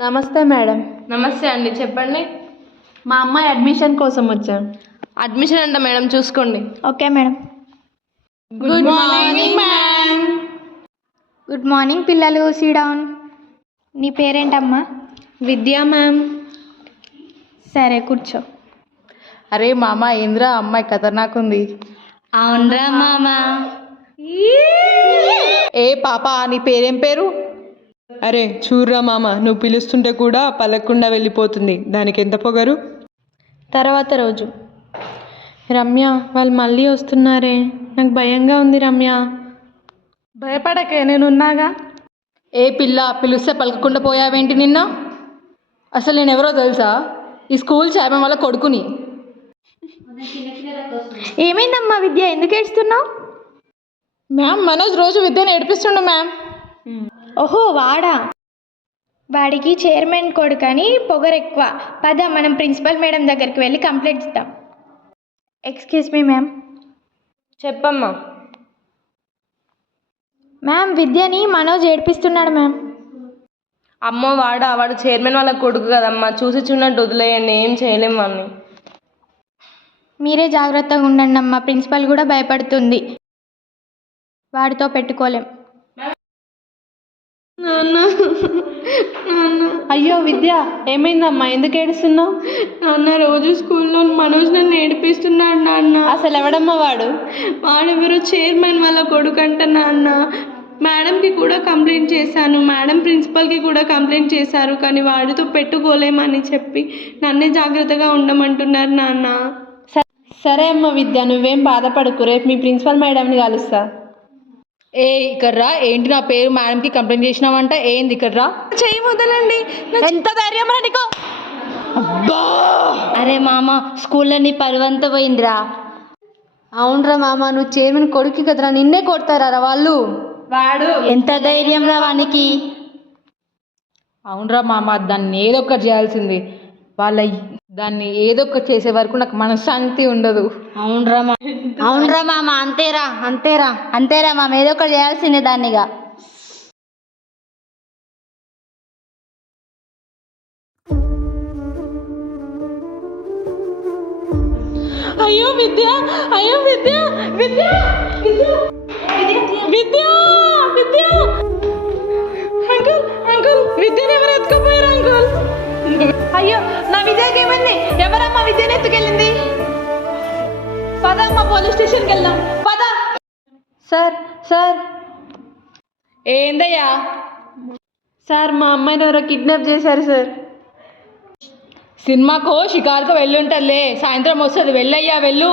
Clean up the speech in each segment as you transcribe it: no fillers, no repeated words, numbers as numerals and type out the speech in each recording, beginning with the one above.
నమస్తే మేడం. నమస్తే అండి, చెప్పండి. మా అమ్మాయి అడ్మిషన్ కోసం వచ్చాను. అడ్మిషన్ అంట మేడం, చూసుకోండి. Okay madam. Good morning ma'am. Good morning పిల్లలు, సిట్ డౌన్. నీ పేరేంటమ్మా? విద్యా మ్యామ్. సరే కూర్చో. అరే మామ, ఏంద్రా అమ్మాయి ఖతర్నాక్ ఉంది. అవునరా మామా. ఏ పాప, నీ పేరేం పేరు? అరే చూర్రా మామ, నువ్వు పిలుస్తుంటే కూడా పలకకుండా వెళ్ళిపోతుంది. దానికి ఎంత పొగరు. తర్వాత రోజు, రమ్య వాళ్ళు మళ్ళీ వస్తున్నారే, నాకు భయంగా ఉంది రమ్య. భయపడకే, నేనున్నాగా. ఏ పిల్ల, పిలుస్తే పలకకుండా పోయావేంటి నిన్న? అసలు నేను ఎవరో తెలుసా? ఈ స్కూల్ చైర్మన్ వాళ్ళ కొడుకుని. ఏమైందమ్మా విద్య, ఎందుకు ఏడుస్తున్నావు? మ్యామ్, మనోజ్ రోజు విద్యను ఏడిపిస్తుండు మ్యామ్. ఓహో వాడా. వాడికి చైర్మన్ కొడుకని పొగరు ఎక్కువ. పద మనం ప్రిన్సిపల్ మేడం దగ్గరికి వెళ్ళి కంప్లైంట్ ఇద్దాం. Excuse me ma'am. చెప్పమ్మా. మ్యామ్, విద్యని మనోజ్ ఏడిపిస్తున్నాడు మ్యామ్. అమ్మో వాడు చైర్మన్ వాళ్ళ కొడుకు కదమ్మా, చూసి చూడనట్టు వదిలేయండి, ఏం చేయలేం వాడిని. మీరే జాగ్రత్తగా ఉండండి అమ్మా, ప్రిన్సిపల్ కూడా భయపడుతుంది. వాడితో పెట్టుకోలేం. అయ్యో విద్య, ఏమైందమ్మా, ఎందుకు ఏడుస్తున్నావు? నాన్న, రోజు స్కూల్లో మనోజ్ నన్ను ఏడిపిస్తున్నాడు నాన్న. అసలు ఎవడమ్మా వాడు? వాడెవరో చైర్మన్ వాళ్ళ కొడుకంట నాన్న. మేడంకి కూడా కంప్లైంట్ చేశాను, మేడం ప్రిన్సిపల్కి కూడా కంప్లైంట్ చేశారు, కానీ వాడితో పెట్టుకోలేమని చెప్పి నన్నే జాగ్రత్తగా ఉండమంటున్నారు నాన్న. సరే అమ్మ విద్య, నువ్వేం బాధపడకు, రేపు మీ ప్రిన్సిపల్ మేడంని కలుస్తా. ఏ ఇక్కడ్రా, ఏంటి నా పేరు మేడంకి కంప్లైంట్ చేసినావంట, ఏంది ఇక్కడ్రా? చెయ్యి వదలండి. ఎంత ధైర్యం రా నీకు? అరే మామ, స్కూల్లో నీ పరువంతా పోయిందిరా. అవునరా మామ, నువ్వు చైర్మన్ కొడుకు కదరా, నిన్నే కొడతారా వాళ్ళు. వాడు ఎంత ధైర్యం రా వానికి. అవునరా మామ, దాన్ని ఏదో ఒకటి చేయాల్సింది. దాన్ని ఏదో ఒకటి చేసే వరకు నాకు మనశ్శాంతి ఉండదు. అవునరా మామ, అంతేరా మామ, ఏదో ఒకటి చేయాల్సిందే దాన్నిగా. అయ్యో విద్య, అయ్యో విద్య, విద్య, విద్య, విద్య, విద్య. అంకుల్, అంకుల్, విద్యను ఎవరు ఎత్తుకుపోయారు అంకుల్? అయ్యో, నా విద్యకి ఏమైంది? ఎవరమ్మా విద్యను ఎత్తుకెళ్ళింది? పదమ్మా, పోలీస్ స్టేషన్కి వెళ్దాం, పద. Sir, sir. ఏందయ్యా? సార్, మా అమ్మాయిని ఎవరో కిడ్నాప్ చేశారు సార్. సినిమాకో షికారుకో వెళ్ళుంటలే, సాయంత్రం వస్తుంది, వెళ్ళయ్యా వెళ్ళు.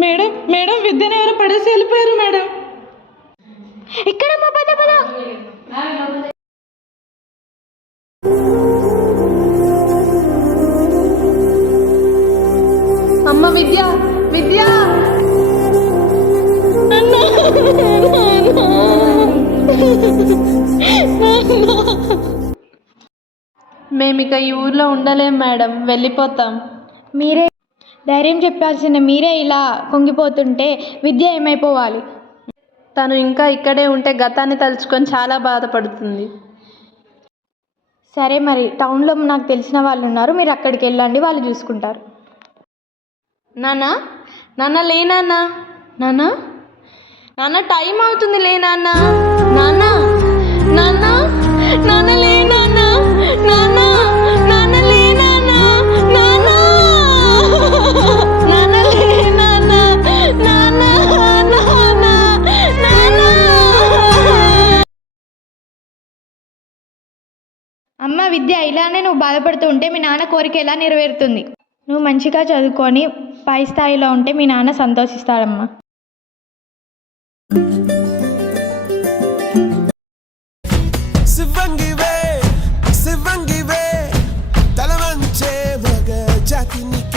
మేడం, మేడం, విద్యను ఎవరు పడేసి వెళ్ళిపోయారు మేడం. ఇక్కడమ్మా, పద పద. అమ్మ విద్య, విద్య. మేమిక ఈ ఊర్లో ఉండలేం మేడం, వెళ్ళిపోతాం. మీరే ధైర్యం చెప్పాల్సిన మీరే ఇలా కుంగిపోతుంటే విద్య ఏమైపోవాలి? తను ఇంకా ఇక్కడే ఉంటే గతాన్ని తలుచుకొని చాలా బాధపడుతుంది. సరే మరి, టౌన్లో నాకు తెలిసిన వాళ్ళు ఉన్నారు, మీరు అక్కడికి వెళ్ళండి, వాళ్ళు చూసుకుంటారు. నాన్న, నాన్న లే నాన్న, నాన్న, నాన్న టైం అవుతుంది, లే నాన్న, నాన్న, నాన్న, నాన్న లే నాన్న, నాన్న, నాన్న లే నాన్న, నాన్న, నాన్న లే నాన్న, నాన్న, నాన్న, నాన్న. అమ్మ విద్య, ఇలానే నువ్వు బాధపడుతూ ఉంటే మీ నాన్న కోరిక ఎలా నెరవేరుతుంది? నువ్వు మంచిగా చదువుకొని పై స్థాయిలో ఉంటే మీ నాన్న సంతోషిస్తాడమ్మా. శివంగివే, శివంగివే, తలవంచే మగజ తిని